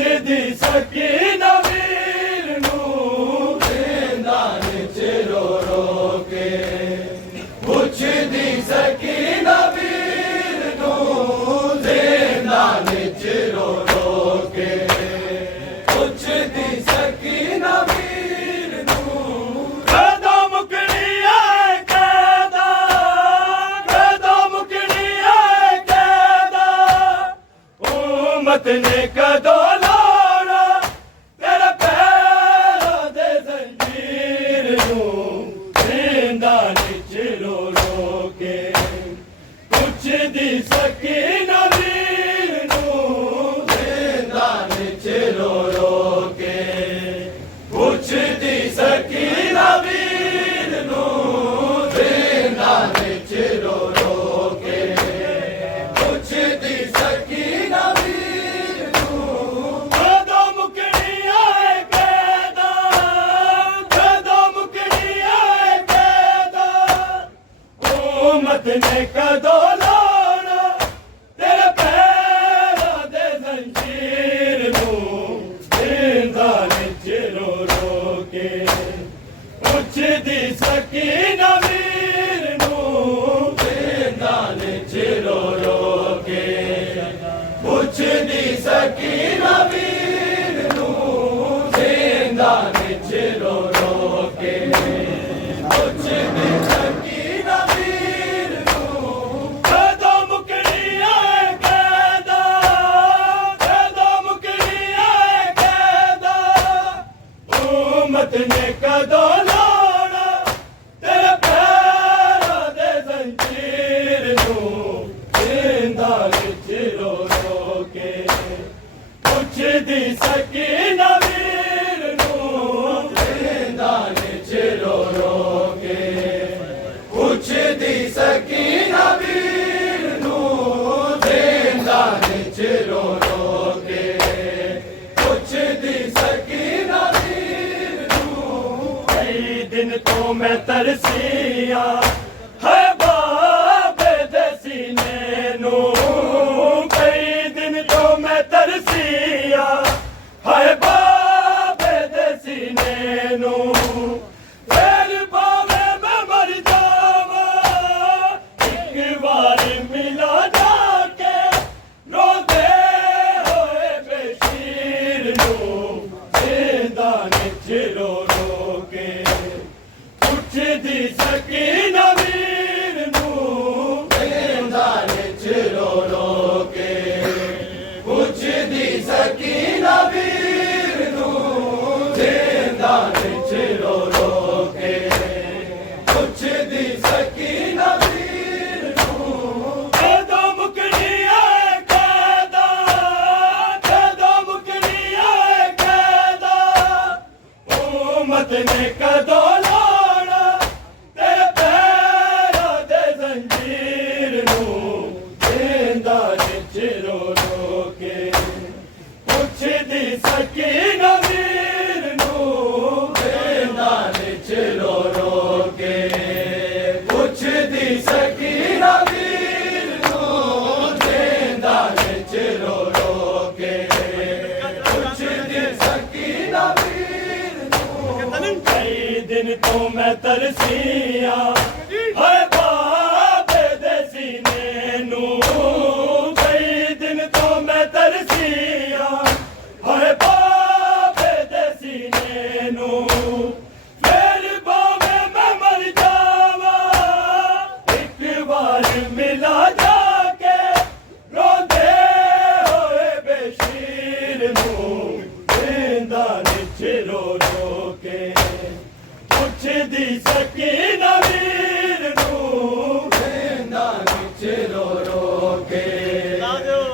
पुछदी सकीना वीर नूं जिंदान च रो रो के पुछदी सकीना वीर नूं जिंदान च रो रो के पुछदी सकीना वीर नूं कदों मुकनी है कैदा कदों मुकनी है कैदा उम्मत ने कदों लाना तेरे पैरों दे जंजीर नूं जिंदान च रो रो के पुछदी सकीना वीर नूं जिंदान च रो रो के पुछदी सकीना वीर नूं जिंदान च रो रो के पुछदी सकीना वीर नूं कदों मुकनी है कैदा कदों मुकनी है कैदा उम्मत ने कदों लाना तेरे पैरों दे जंजीर नूं जिंदान च रो रो के पुछदी सकीना वीर नूं जिंदान च रो रो के पुछदी सकीना वीर नूं जिंदान च रो रो के पुछदी सकीना वीर नूं कदों मुकनी है कैदा कदों मुकनी है कैदा उम्मत ने कदों लाना तेरे पैरों दे जंजीर नूं जिंदान च रो रो के पुछदी सकीना वीर नूं जिंदान च रो रो के पुछदी सकीना वीर नूं जिंदान च रो रो के पुछदी सकीना वीर नूं कई दिन तो मैं तरसिया है बाबे दे सीने नूं कई दिन तो मैं तरसिया है बाबे दे सीने नूं फिर भावे मैं मर जावा एक बार मिला जाके रोते होए बेशीर नूं जिंदान च रो रो के पुछदी सकीना वीर नूं जिंदान च रो रो के पुछदी सकीना वीर नूं जिंदान च रो रो के पुछदी सकीना वीर नूं कदों मुकनी है कैदा कदों मुकनी है कैदा उम्मत ने कदों लाना तेरे पैरों दे जंजीर नूं जिंदान च रो रो के पुछदी सकीना वीर नूं जिंदान च रो रो के पुछदी सकीना वीर नूं जिंदान च रो रो के पुछदी सकीना वीर नूं कई दिन तो मैं तरसिया है बाबे दे सीने नूं कई दिन तो मैं तरसिया है बाबे दे सीने नूं फिर भावे मैं मर जावा एक बार मिला जाके रोते होए बेशीर नूं जिंदान च रो रो के पुछदी सकीना वीर नूं जिंदान च रो रो के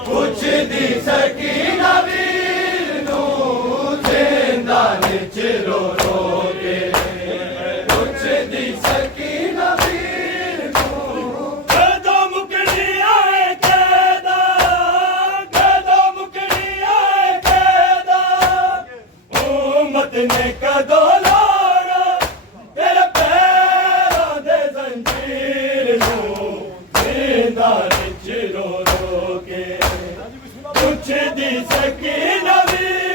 पुछदी सकीना वीर नूं जिंदान च रो रो के पुछदी सकीना वीर नूं कदों मुकनी है कैदा कदों मुकनी है कैदा उम्मत ने कदों लाना तेरे पैरों दे जंजीर नूं जिंदान च रो रो के पुछदी सकीना वीर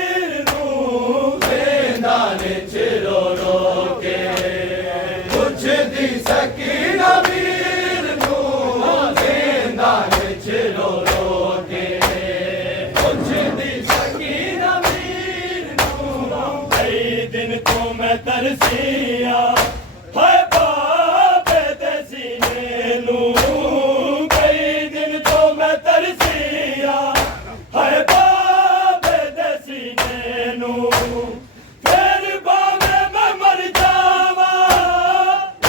मैं तरसिया हाय बाबे दे सीने नू कई दिन तो मैं तरसिया हाय बाबे दे सीने नू फिर बाबे मैं मर जावा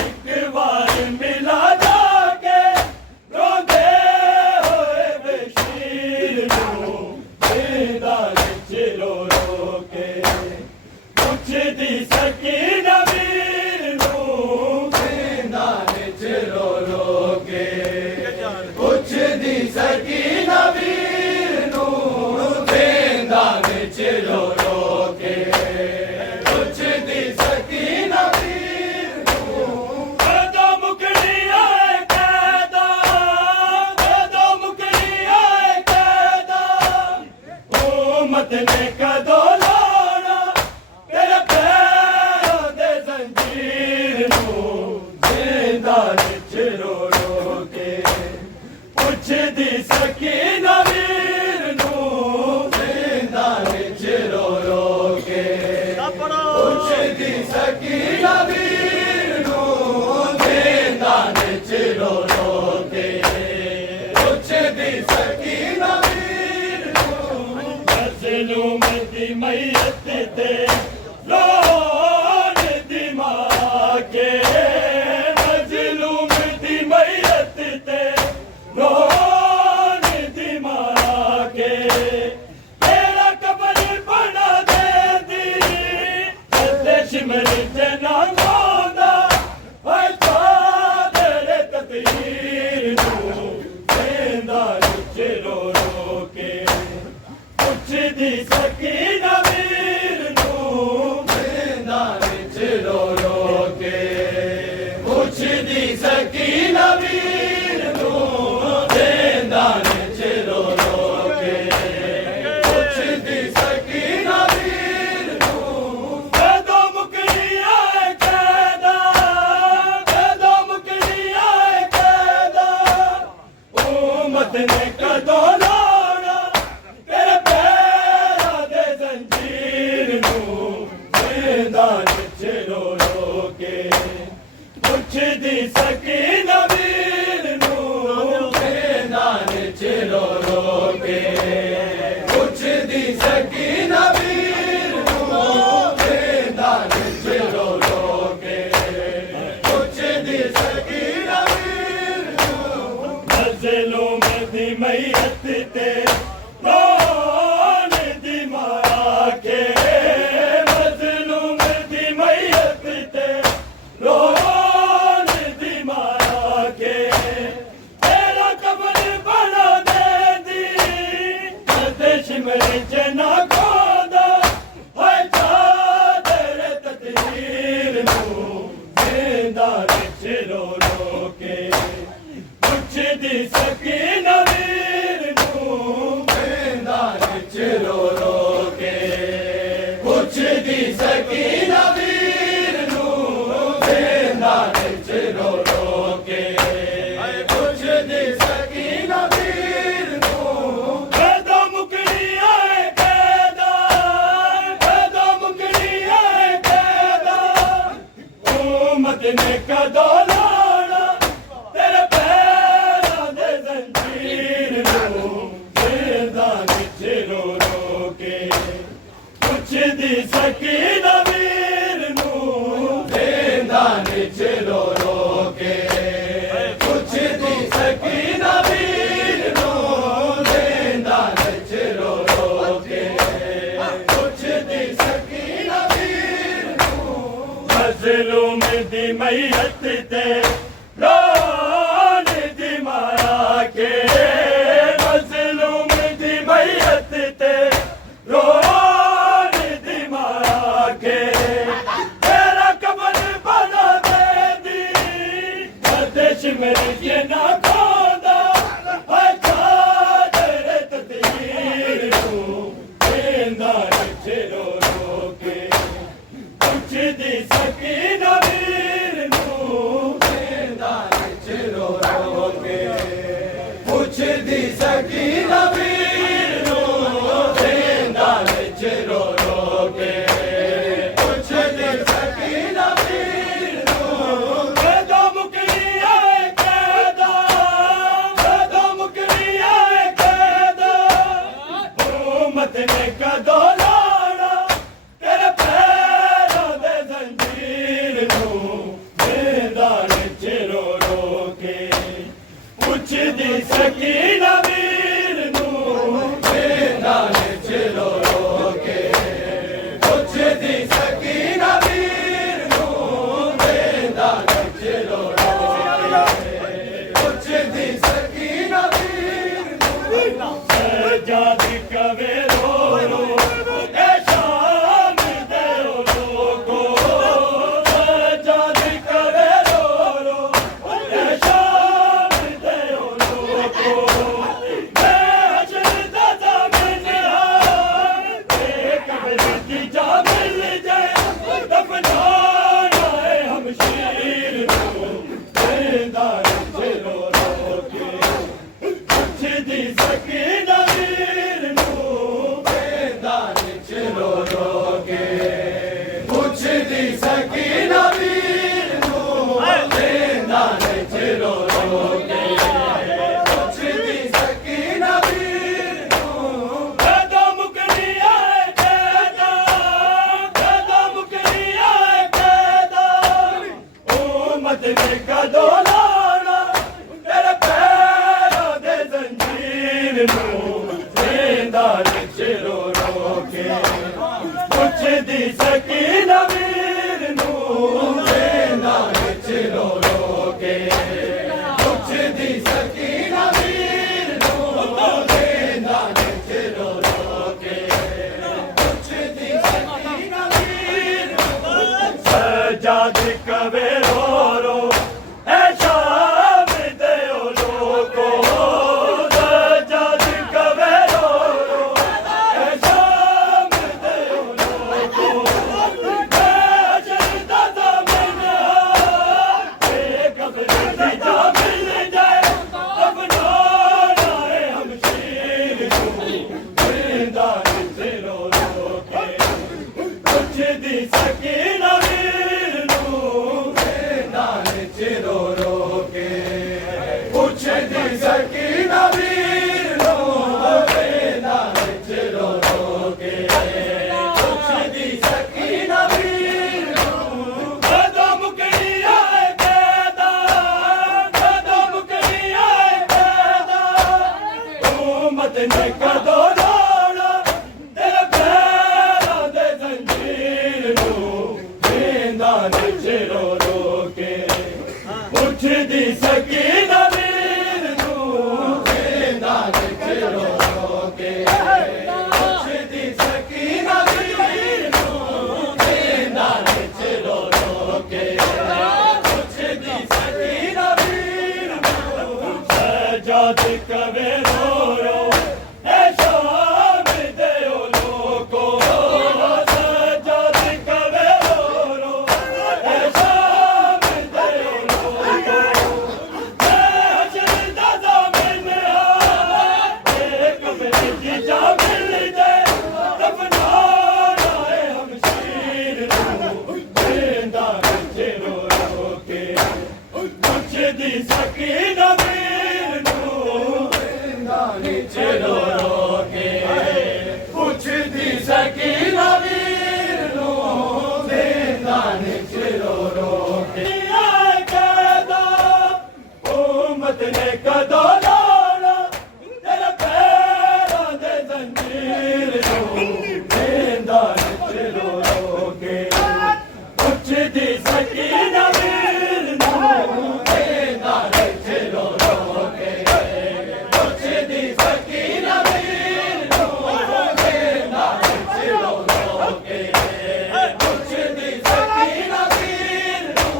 एक बार मिला जाके रोंदे होए बशीर नू जिंदा विच रो रो के पुछदी सकीना वीर नू जिंदा विच रो रो के पुछदी सकीना वीर नू जिंदा विच रो रो के पुछदी सकीना वीर नू कदों मुकनी आए कैदा कदों मुकनी आए कैदा उम्मत ने कदों लाना तेरे पैरों दे जंजीर नू जिंदा विच रो रो के पुछदी सकीना वीर नू जिंदा विच रो रो के पुछदी सकीना वीर नू जिंदा विच रो रो के पुछदी सकीना वीर नू मज़लूम दी मैयत ते रोन दी मां के मज़लूम दी मैयत ते रोन दी मां के तेरा कबर बना दे दी ते शिमर जना गोदा हाय तेरे तकदीर नू जिंदा विच रो रो के पुछदी सकीना वीर नू जिंदा विच रो रो के पुछदी सकीना वीर नू जिंदा विच रो रो के पुछदी सकीना वीर नू कदों मुकनी आए कैदा कदों मुकनी आए कैदा उम्मत ने कदों लाना तेरे पैरों दे जंजीर नू जिंदा विच रो रो के पुछदी सकीना वीर नू जिंदा विच रो रो के पुछदी सकीना वीर नू जिंदा विच रो रो के पुछदी सकीना वीर नू मज़लूम दी मैयत ते रोन दी मां के मज़लूम दी मैयत ते रोन दी मां के तेरा कबर बना दे दी ते शिमर जना गोदा हाय तेरे तकदीर नू जिंदा विच रो रो के पुछदी सकीना वीर नू जिंदा विच रो रो के पुछदी सकीना वीर नू जिंदा विच रो रो के पुछदी सकीना वीर नू कदों मुकनी आए कैदा कदों मुकनी आए कैदा उम्मत ने कदों लाना तेरे पैरों दे जंजीर नू जिंदा विच रो रो के पुछदी सकीना वीर नू जिंदा विच रो रो के पुछदी सकीना वीर नू जिंदा विच रो रो के पुछदी सकीना वीर नू मज़लूम दी मैयत ते रोन दी मां के मज़लूम दी मैयत ते रोन दी मां के तेरा कबर बना दे दी ते शिमर जना गोदा हाय तेरे तकदीर नू जिंदा विच रो रो के पुछदी सकीना वीर नू ਸਕੀਨਾ ਵੀਰ ਨੂੰ ਜਿੰਦਾ ਵਿੱਚ ਰੋ ਰੋ ਕੇ ਪੁੱਛਦੀ ਸਕੀਨਾ ਵੀਰ ਨੂੰ ਜਿੰਦਾ ਵਿੱਚ ਰੋ ਰੋ ਕੇ ਪੁੱਛਦੀ ਸਕੀਨਾ ਵੀਰ ਨੂੰ ਸਜਾਦੀ ਕਵੇ ਰੋ ਰੋ ਇਹ ਸ਼ਾਮ ਦੇ ਓ ਲੋਗੋ ਸਜਾਦੀ ਕਵੇ ਰੋ ਰੋ ਇਹ ਸ਼ਾਮ ਦੇ ਓ ਲੋਗੋ ਮੈਂ ਜਲਦਾ ਜਾਮਨ ਆ ਤੇ ਕਬਰ ਦੀ ਜਾ ਮਿਲ ਜਾਏ ਦਫਨਾਨਾ ਹੈ ਹਮਸ਼ੀਰ ਨੂੰ ਜਿੰਦਾ ਵਿੱਚ ਰੋ ਰੋ ਕੇ ਪੁੱਛਦੀ ਸਕੀਨਾ ਵੀਰ ਨੂੰ ਜਿੰਦਾ ਵਿੱਚ ਰੋ ਰੋ ਕੇ ਪੁੱਛਦੀ ਸਕੀਨਾ ਵੀਰ ਨੂੰ ਜਿੰਦਾ ਵਿੱਚ ਰੋ ਰੋ ਕੇ ਪੁੱਛਦੀ ਸਕੀਨਾ ਵੀਰ ਨੂੰ ਕਦੋਂ ਮੁਕਣੀ ਆਏ ਕਦੋਂ ਮੁਕਣੀ ਆਏ ਉਮਤ ਨੇ ਕਦੋਂ ਲਾਉਣਾ ਤੇਰੇ ਪੈਰਾਂ ਦੇ ਜ਼ੰਜੀਰ ਨੂੰ ਜਿੰਦਾ ਵਿੱਚ ਰੋ ਰੋ ਕੇ ਪੁੱਛਦੀ ਸਕੀਨਾ ਵੀਰ ਨੂੰ ਜਿੰਦਾ ਵਿੱਚ ਰੋ ਰੋ ਕੇ ਪੁੱਛਦੀ ਸਕੀਨਾ ਵੀਰ ਨੂੰ ਜਿੰਦਾ ਵਿੱਚ ਰੋ ਰੋ ਕੇ ਪੁੱਛਦੀ ਸਕੀਨਾ ਵੀਰ ਨੂੰ ਸਜਾਦੀ ਕਵੇ ਰੋ ਰੋ ਇਹ ਸ਼ਾਮ ਦੇ ਓ ਲੋਗੋ ਸਜਾਦੀ ਕਵੇ ਰੋ ਰੋ ਇਹ ਸ਼ਾਮ ਦੇ ਓ ਲੋਗੋ ਮੈਂ ਜਲਦਾ ਜਾਮਨ ਆ ਤੇ ਕਬਰ ਦੀ ਜਾ ਮਿਲ ਜਾਏ ਦਫਨਾਨਾ ਹੈ ਹਮਸ਼ੀਰ ਨੂੰ ਜਿੰਦਾ ਵਿੱਚ ਰੋ ਰੋ ਕੇ ਪੁੱਛਦੀ ਸਕੀਨਾ ਵੀਰ ਨੂੰ ਜਿੰਦਾ ਵਿੱਚ ਰੋ ਰੋ ਕੇ ਪੁੱਛਦੀ ਸਕੀਨਾ ਵੀਰ ਨੂੰ ਜਿੰਦਾ ਵਿੱਚ ਰੋ ਰੋ ਕੇ ਪੁੱਛਦੀ ਸਕੀਨਾ ਵੀਰ ਨੂੰ ਕਦੋਂ ਮੁਕਣੀ ਆਏ ਕਦੋਂ ਮੁਕਣੀ ਆਏ ਉਮਤ ਨੇ ਕਦੋਂ ਲਾਉਣਾ ਤੇਰੇ ਪੈਰਾਂ ਦੇ ਜ਼ੰਜੀਰ ਨੂੰ ਜਿੰਦਾ ਵਿੱਚ ਰੋ ਰੋ ਕੇ ਪੁੱਛਦੀ ਸਕੀਨਾ ਵੀਰ ਨੂੰ ਜਿੰਦਾ ਵਿੱਚ ਰੋ ਰੋ ਕੇ ਪੁੱਛਦੀ ਸਕੀਨਾ ਵੀਰ ਨੂੰ ਜਿੰਦਾ ਵਿੱਚ ਰੋ ਰੋ ਕੇ ਪੁੱਛਦੀ ਸਕੀਨਾ ਵੀਰ ਨੂੰ ਸਜਾਦੀ ਕਵੇ ਰੋ ਰੋ ਇਹ ਸ਼ਾਮ ਦੇ ਓ ਲੋਗੋ ਸਜਾਦੀ ਕਵੇ ਰੋ ਰੋ ਇਹ ਸ਼ਾਮ ਦੇ ਓ ਲੋਗੋ ਮੈਂ ਜਲਦਾ ਜਾਮਨ ਆ ਤੇ ਕਬਰ ਦੀ ਜਾ ਮਿਲ ਜਾਏ ਦਫਨਾਨਾ ਹੈ ਹਮਸ਼ੀਰ ਨੂੰ ਜਿੰਦਾ ਵਿੱਚ ਰੋ ਰੋ ਕੇ ਪੁੱਛਦੀ ਸਕੀਨਾ ਵੀਰ ਨੂੰ ਜਿੰਦਾ ਵਿੱਚ ਰੋ ਰੋ ਕੇ ਪੁੱਛਦੀ ਸਕੀਨਾ ਵੀਰ ਨੂੰ ਜਿੰਦਾ ਵਿੱਚ ਰੋ ਰੋ ਕੇ ਆਏ ਕਦੋਂ ਉਮਤ ਨੇ ਕਦੋਂ ਲਾਉਣਾ ਤੇਰੇ ਪੈਰਾਂ ਦੇ ਜ਼ੰਜੀਰ ਨੂੰ ਜਿੰਦਾ ਵਿੱਚ ਰੋ ਰੋ ਕੇ ਪੁੱਛਦੀ ਸਕੀਨਾ ਵੀਰ ਨੂੰ ਜਿੰਦਾ ਵਿੱਚ ਰੋ ਰੋ ਕੇ ਪੁੱਛਦੀ ਸਕੀਨਾ ਵੀਰ ਨੂੰ ਜਿੰਦਾ ਵਿੱਚ ਰੋ ਰੋ ਕੇ ਪੁੱਛਦੀ ਸਕੀਨਾ ਵੀਰ ਨੂੰ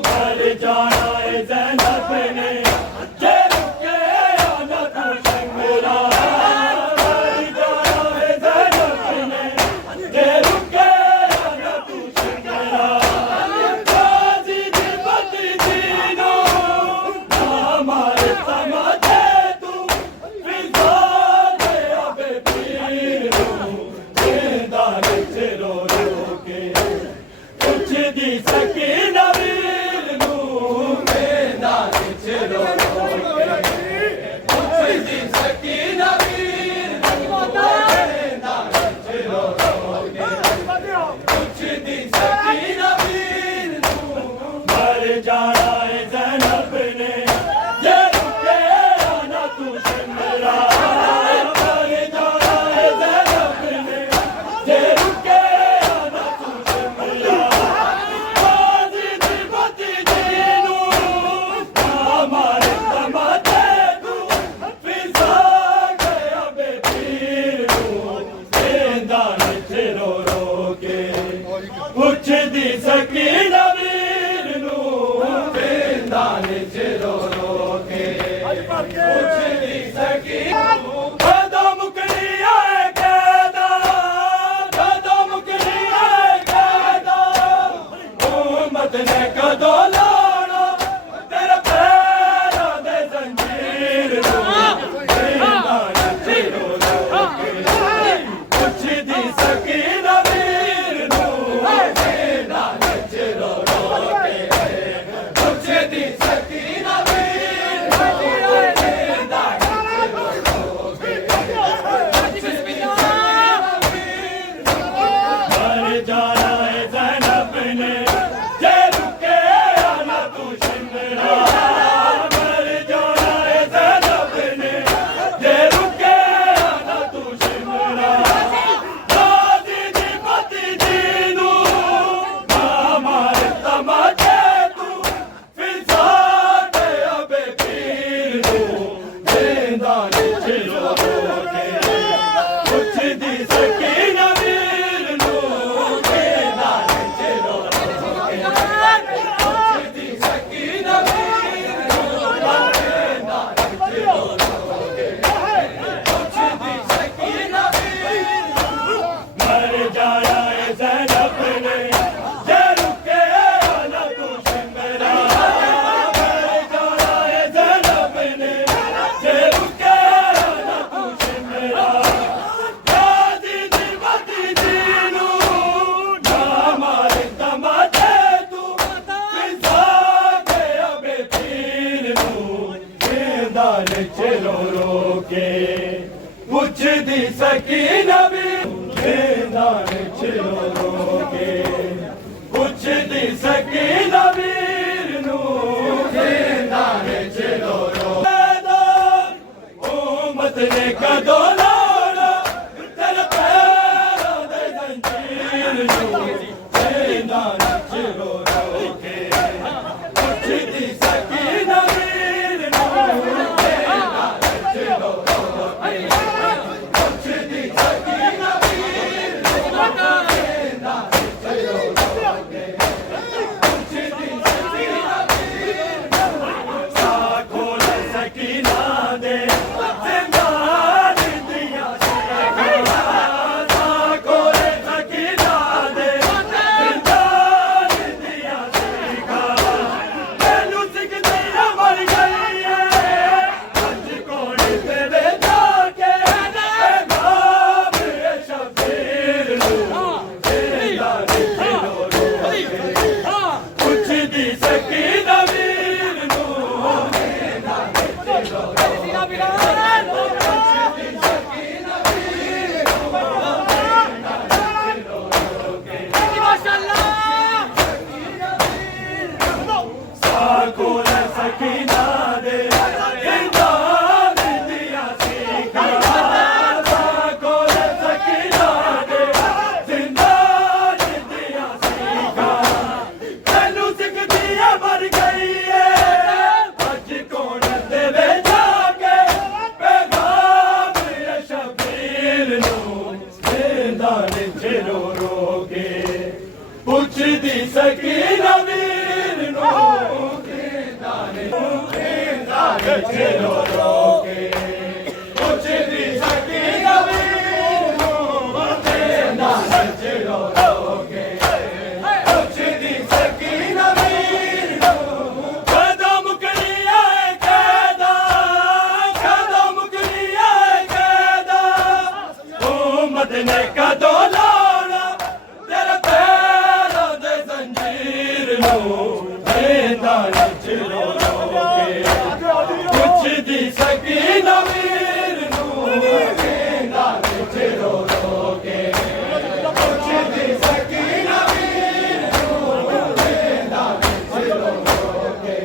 ਮਰ ਜਾਣਾ ਏ ਜ਼ੈਨਬ ਨੇ ਜੇ ਰੁਕਿਆ ਨਾ ਤੂੰ ਸ਼ੰਗਰਾ ਮਰ ਜਾਣਾ ਏ ਜ਼ੈਨਬ ਨੇ ਜੇ ਰੁਕਿਆ ਨਾ ਤੂੰ ਸ਼ੰਗਰਾ ਗਾਜ਼ੀ ਦੀ ਬੱਤੀ ਨੂੰ ਨਾ ਮਾਰ ਸਮਝੇ ਤੂੰ ਫਿਜ਼ਾ ਦੇ ਆਬੇ ਪੀਰ ਨੂੰ ਜਿੰਦਾ ਵਿੱਚ ਰੋ ਰੋ ਕੇ ਪੁੱਛਦੀ ਸਕੀਨਾ ਵੀਰ ਨੂੰ ਜਿੰਦਾ ਵਿੱਚ ਰੋ ਰੋ ਕੇ ਪੁੱਛਦੀ ਸਕੀਨਾ ਵੀਰ ਨੂੰ ਜਿੰਦਾ ਵਿੱਚ ਰੋ ਰੋ ਕੇ ਪੁੱਛਦੀ ਸਕੀਨਾ ਵੀਰ ਨੂੰ ਮਰ ਜਾਣਾ ਏ ਜ਼ੈਨਬ ਨੇ ਜੇ ਰੁਕਿਆ ਨਾ ਤੂੰ पुछदी सकीना वीर मैदान चिरो रोके पुछदी सकीना वीर नू मैदान चिरो रोके उम्मत ने कदों लाना तेरे पैरों दे जंजीर नू मैदान चिरो रोके पुछदी सकीना वीर नू मैदान चिरो रोके पुछदी सकीना वीर नू मैदान चिरो रोके पुछदी सकीना वीर नू साखो ले सकीना दे जिंदान दिया सीखा साखो ले सकीना दे जिंदान दिया सीखा मैनू सिखदी मर गई है अज कोने तेरे जाके पैगाम शबीर नू मैदान चिरो रोके पुछदी सकीना वीर नू मैदान चिरो रोके पुछदी सकीना वीर नू मैदान चिरो रोके साखो ले सकीना दे जिंदान दिया सीखा साखो ले सकीना दे जिंदान दिया सीखा मैनू सिखदी मर गई है अज कौन तेरे जाके पैगाम शबीर नू मैदान चिरो रोके पुछदी सकीना वीर नू मैदान चिरो रोके पुछदी सकीना वीर नू मैदान चिरो रोके पुछदी सकीना वीर नू कदम करिया कैदा कदम करिया कैदा उम्मत ने कदों लाना तेरे पैरों दे जंजीर नू मैदान चिरो रोके पुछदी सकीना वीर नू मैदान चिरो रोके पुछदी सकीना वीर नू मैदान चिरो रोके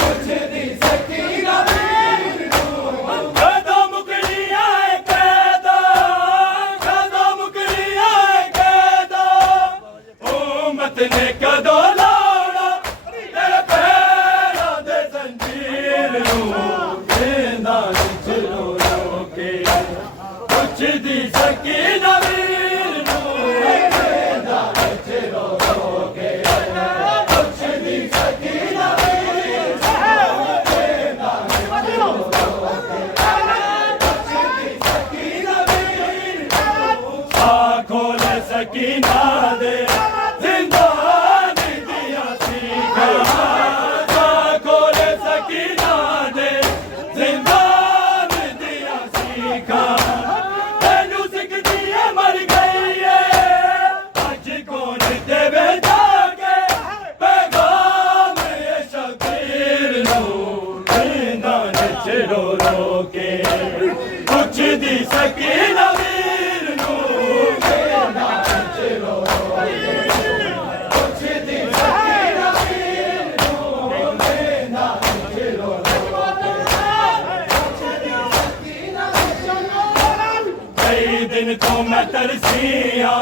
पुछदी सकीना वीर नू कदम करिया कैदा कदम करिया कैदा उम्मत ने कदों लाना तेरे पैरों दे जंजीर नू मैदान चिरो रोके पुछदी सकीना वीर नू मैदान चिरो रोके पुछदी सकीना वीर नू मैदान चिरो रोके पुछदी सकीना वीर नू साखो ले सकीना दे जिंदान दिया सीखा साखो ले सकीना दे जिंदान दिया सीखा मैनू सिखदी मर गई है अज कौन तेरे जाके पैगाम शबीर नू मैदान चिरो रोके पुछदी सकीना वीर नू मैदान चिरो रोके पुछदी सकीना वीर नू मैदान चिरो रोके पुछदी सकीना वीर नू कई दिन तो मैं तरसिया